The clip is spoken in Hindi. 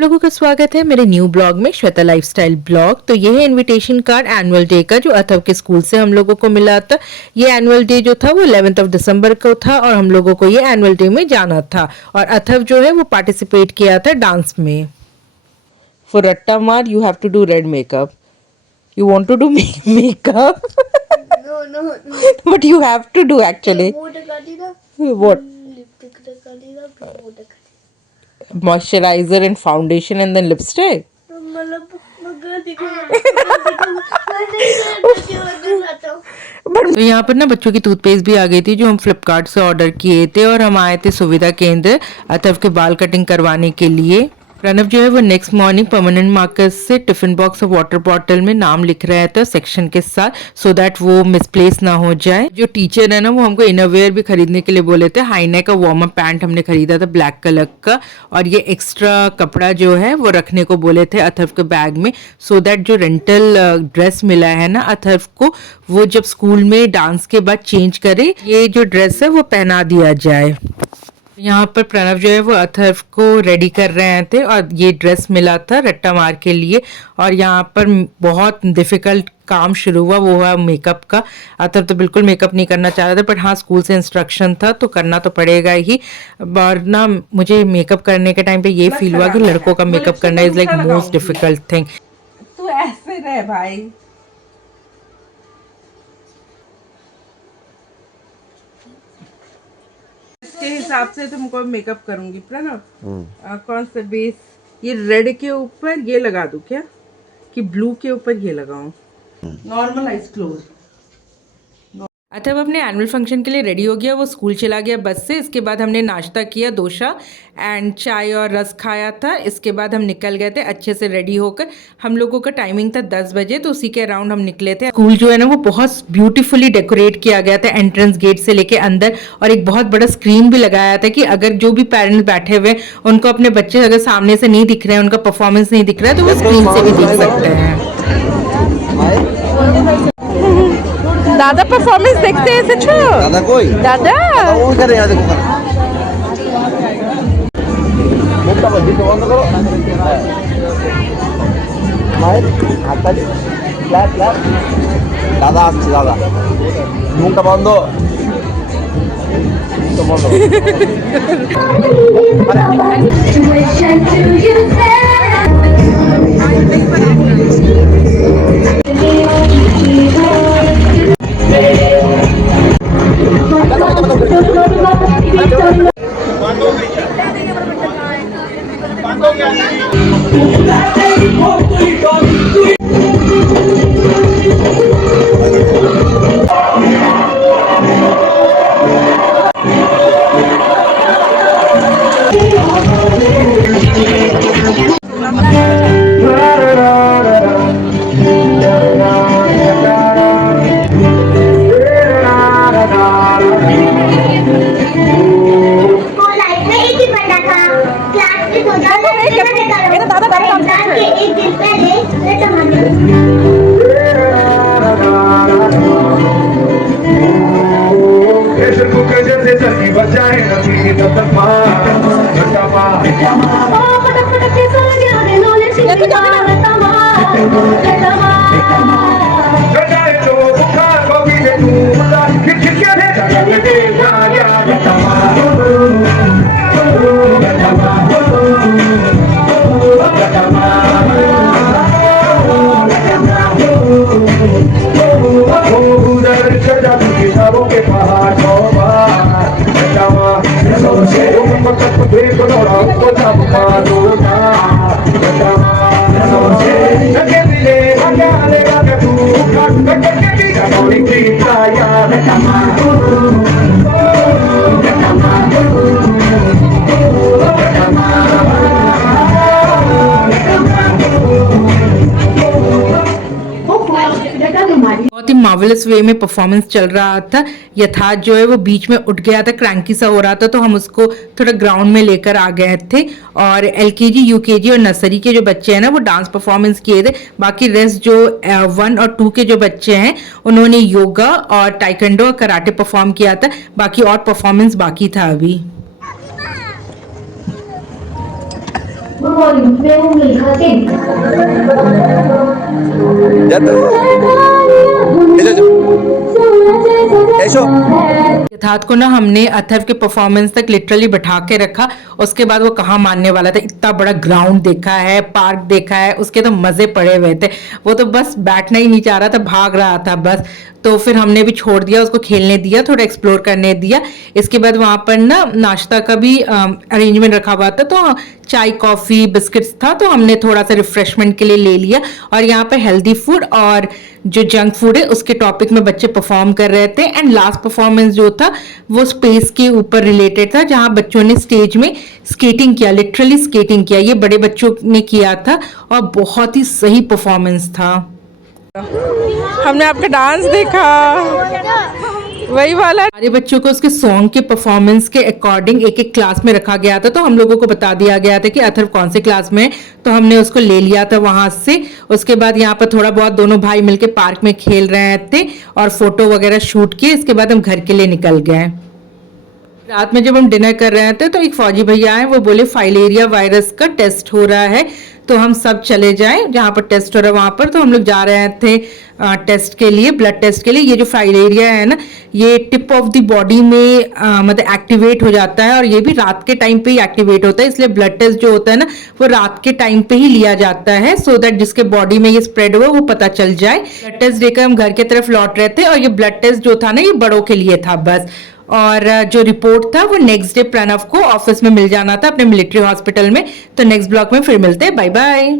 लोगों का स्वागत है मेरे न्यू ब्लॉग में, श्वेता लाइफस्टाइल ब्लॉग। तो ये है इनविटेशन कार्ड एनुअल डे का, जो अथर्व के स्कूल से हम लोगों को मिला था। ये एनुअल डे जो था वो 11th दिसंबर को था और हम लोगों को ये एनुअल डे में जाना था। और अथर्व जो है वो पार्टिसिपेट किया था डांस में। फॉर रट्टा मार you have to do red makeup. You want to do makeup No. But you have to do actually what moisturiser and foundation and then lipstick. तो यहाँ पर ना बच्चों की टूथपेस्ट भी आ गई थी जो हम फ्लिपकार्ट से ऑर्डर किए थे, और हम आए थे सुविधा केंद्र अथर्व के बाल कटिंग करवाने के लिए। प्रणव जो है वो नेक्स्ट मॉर्निंग परमानेंट मार्कर से टिफिन बॉक्स और वाटर बॉटल में नाम लिख रहा था सेक्शन के साथ, सो दैट वो मिसप्लेस ना हो जाए। जो टीचर है ना वो हमको इनरवेयर भी खरीदने के लिए बोले थे। हाईनेक का वार्म अप पैंट हमने खरीदा था ब्लैक कलर का, और ये एक्स्ट्रा कपड़ा जो है वो रखने को बोले थे अथर्व के बैग में, सो दैट जो रेंटल ड्रेस मिला है ना अथर्व को, वो जब स्कूल में डांस के बाद चेंज करे, ये जो ड्रेस है वो पहना दिया जाए। यहाँ पर प्रणव जो है वो अथर्व को रेडी कर रहे थे, और ये ड्रेस मिला था रट्टा मार के लिए। और यहाँ पर बहुत डिफिकल्ट काम शुरू हुआ, वो हुआ मेकअप का। अथर्व तो बिल्कुल मेकअप नहीं करना चाह रहा था, बट हाँ स्कूल से इंस्ट्रक्शन था तो करना तो पड़ेगा ही। और ना मुझे मेकअप करने के टाइम पे ये फील हुआ कि लड़कों का मेकअप करना is like most difficult thing. तू ऐसे रह भाई। इसके हिसाब से तुमको मेकअप करूंगी प्रणव। कौन सा बेस, ये रेड के ऊपर ये लगा दूं क्या, कि ब्लू के ऊपर ये लगाऊं? Normal eyes close. अथर्व अपने एनुअल फंक्शन के लिए रेडी हो गया, वो स्कूल चला गया बस से। इसके बाद हमने नाश्ता किया, डोसा एंड चाय और रस खाया था। इसके बाद हम निकल गए थे अच्छे से रेडी होकर। हम लोगों का टाइमिंग था 10 बजे, तो उसी के अराउंड हम निकले थे। स्कूल जो है ना वो बहुत ब्यूटीफुली डेकोरेट किया गया था, एंट्रेंस गेट से लेके अंदर। और एक बहुत बड़ा स्क्रीन भी लगाया था कि अगर जो भी पेरेंट्स बैठे हुए उनको अपने बच्चे अगर सामने से नहीं दिख रहे हैं, उनका परफॉर्मेंस नहीं दिख रहा है, तो वो स्क्रीन से भी देख सकते हैं। दादा परफॉर्मेंस देखते हैं सच? दादा कोई दादा वो कर रहे हैं, देखो मुक्ता बंदी तो बंद करो। माइक हाथ दे फ्लैट दादा আসছে দাদা মুখটা বন্ধ তো বন্ধ। बहुत ही मार्वेलस वे में परफॉर्मेंस चल रहा था। यथार्थ जो है वो बीच में उठ गया था, क्रैंकी सा हो रहा था, तो हम उसको थोड़ा ग्राउंड में लेकर आ गए थे। और एलकेजी, यूकेजी और नर्सरी के जो बच्चे हैं ना वो डांस परफॉर्मेंस किए थे। बाकी रेस्ट जो 1 और 2 के जो बच्चे हैं उन्होंने योगा और टाइकेंडो और कराटे परफॉर्म किया था। बाकी और परफॉर्मेंस बाकी था अभी। Good morning, मैं हूँ मिल्खा सिंह। यथार्थ को ना हमने अथर्व के परफॉर्मेंस तक लिटरली बैठा के रखा। उसके बाद वो कहाँ मानने वाला था। इतना बड़ा ग्राउंड देखा है, पार्क देखा है, उसके तो मजे पड़े हुए थे। वो तो बस बैठना ही नहीं चाह रहा था, भाग रहा था बस। तो फिर हमने भी छोड़ दिया, उसको खेलने दिया, थोड़ा एक्सप्लोर करने दिया। इसके बाद वहां पर ना नाश्ता का भी अरेंजमेंट रखा हुआ था, तो चाय कॉफी बिस्किट्स था, तो हमने थोड़ा सा रिफ्रेशमेंट के लिए ले लिया। और यहाँ पर हेल्दी फूड और जो जंक फूड है उसके टॉपिक में बच्चे परफॉर्म कर रहे थे। एंड लास्ट परफॉर्मेंस जो था वो स्पेस के ऊपर रिलेटेड था, जहां बच्चों ने स्टेज में स्केटिंग किया, लिटरली स्केटिंग किया। ये बड़े बच्चों ने किया था और बहुत ही सही परफॉर्मेंस था। हमने आपका डांस देखा, वही वाला। सारे बच्चों को उसके सॉन्ग के परफॉर्मेंस के अकॉर्डिंग एक एक क्लास में रखा गया था, तो हम लोगों को बता दिया गया था कि अथर्व कौन से क्लास में है, तो हमने उसको ले लिया था वहां से। उसके बाद यहाँ पर थोड़ा बहुत दोनों भाई मिलके पार्क में खेल रहे थे और फोटो वगैरह शूट किए। इसके बाद हम घर के लिए निकल गए। रात में जब हम डिनर कर रहे थे तो एक फौजी भैया आए, वो बोले फाइलेरिया वायरस का टेस्ट हो रहा है, तो हम सब चले जाएं जहाँ पर टेस्ट हो रहा है वहां पर। तो हम लोग जा रहे थे टेस्ट के लिए, ब्लड टेस्ट के लिए। ये जो फाइलेरिया है ना, ये टिप ऑफ द बॉडी में मतलब एक्टिवेट हो जाता है, और ये भी रात के टाइम पे ही एक्टिवेट होता है। इसलिए ब्लड टेस्ट जो होता है ना, वो रात के टाइम पे ही लिया जाता है, सो दैट जिसके बॉडी में ये स्प्रेड हुआ वो पता चल जाए। ब्लड टेस्ट देकर हम घर की तरफ लौट रहे थे, और ये ब्लड टेस्ट जो था ना, ये बड़ों के लिए था बस। और जो रिपोर्ट था वो नेक्स्ट डे प्रणव को ऑफिस में मिल जाना था, अपने मिलिट्री हॉस्पिटल में। तो नेक्स्ट ब्लॉग में फिर मिलते हैं, बाय बाय।